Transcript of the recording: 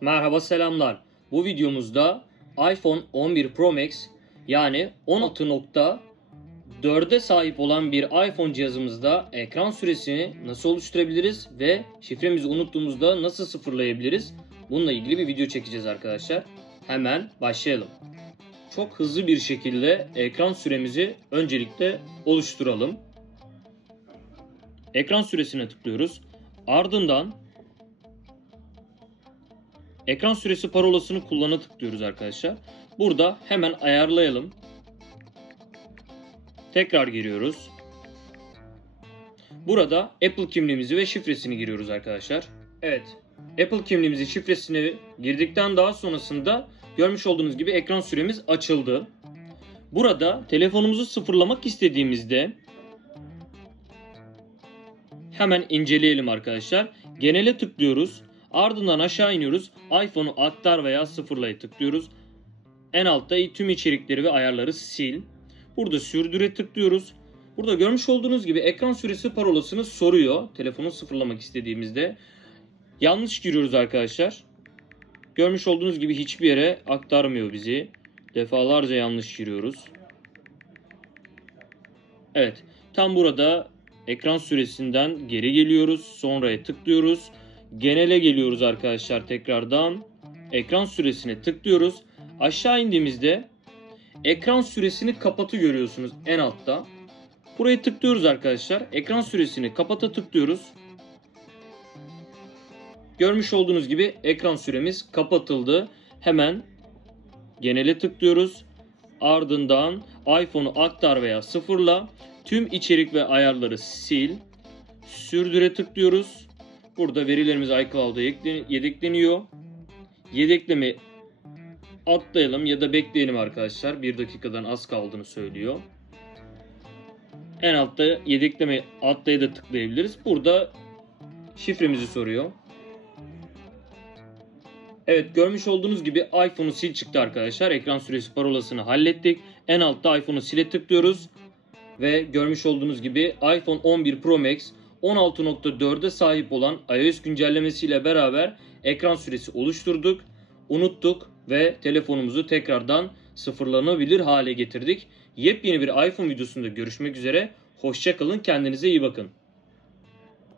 Merhaba selamlar. Bu videomuzda iPhone 11 Pro Max yani 16.4'e sahip olan bir iPhone cihazımızda ekran süresini nasıl oluşturabiliriz ve şifremizi unuttuğumuzda nasıl sıfırlayabiliriz? Bununla ilgili bir video çekeceğiz arkadaşlar. Hemen başlayalım. Çok hızlı bir şekilde ekran süremizi öncelikle oluşturalım. Ekran süresine tıklıyoruz. Ardından ekran süresi parolasını kullana tıklıyoruz arkadaşlar. Burada hemen ayarlayalım. Tekrar giriyoruz. Burada Apple kimliğimizi ve şifresini giriyoruz arkadaşlar. Evet. Apple kimliğimizi şifresini girdikten daha sonrasında görmüş olduğunuz gibi ekran süremiz açıldı. Burada telefonumuzu sıfırlamak istediğimizde hemen inceleyelim arkadaşlar. Genele tıklıyoruz. Ardından aşağı iniyoruz. iPhone'u aktar veya sıfırlaya tıklıyoruz. En altta tüm içerikleri ve ayarları sil. Burada sürdüre tıklıyoruz. Burada görmüş olduğunuz gibi ekran süresi parolasını soruyor. Telefonu sıfırlamak istediğimizde. Yanlış giriyoruz arkadaşlar. Görmüş olduğunuz gibi hiçbir yere aktarmıyor bizi. Defalarca yanlış giriyoruz. Evet. Tam burada ekran süresinden geri geliyoruz. Sonraya tıklıyoruz. Genele geliyoruz arkadaşlar tekrardan. Ekran süresine tıklıyoruz. Aşağı indiğimizde ekran süresini kapatı görüyorsunuz en altta. Buraya tıklıyoruz arkadaşlar. Ekran süresini kapata tıklıyoruz. Görmüş olduğunuz gibi ekran süremiz kapatıldı. Hemen genele tıklıyoruz. Ardından iPhone'u aktar veya sıfırla. Tüm içerik ve ayarları sil. Sürdüre tıklıyoruz. Burada verilerimiz iCloud'a yedekleniyor. Yedekleme atlayalım ya da bekleyelim arkadaşlar. Bir dakikadan az kaldığını söylüyor. En altta yedekleme atlaya da tıklayabiliriz. Burada şifremizi soruyor. Evet görmüş olduğunuz gibi iPhone'u sil çıktı arkadaşlar. Ekran süresi parolasını hallettik. En altta iPhone'u sile tıklıyoruz. Ve görmüş olduğunuz gibi iPhone 11 Pro Max 16.4'e sahip olan iOS güncellemesiyle beraber ekran süresi oluşturduk, unuttuk ve telefonumuzu tekrardan sıfırlanabilir hale getirdik. Yepyeni bir iPhone videosunda görüşmek üzere. Hoşçakalın, kendinize iyi bakın.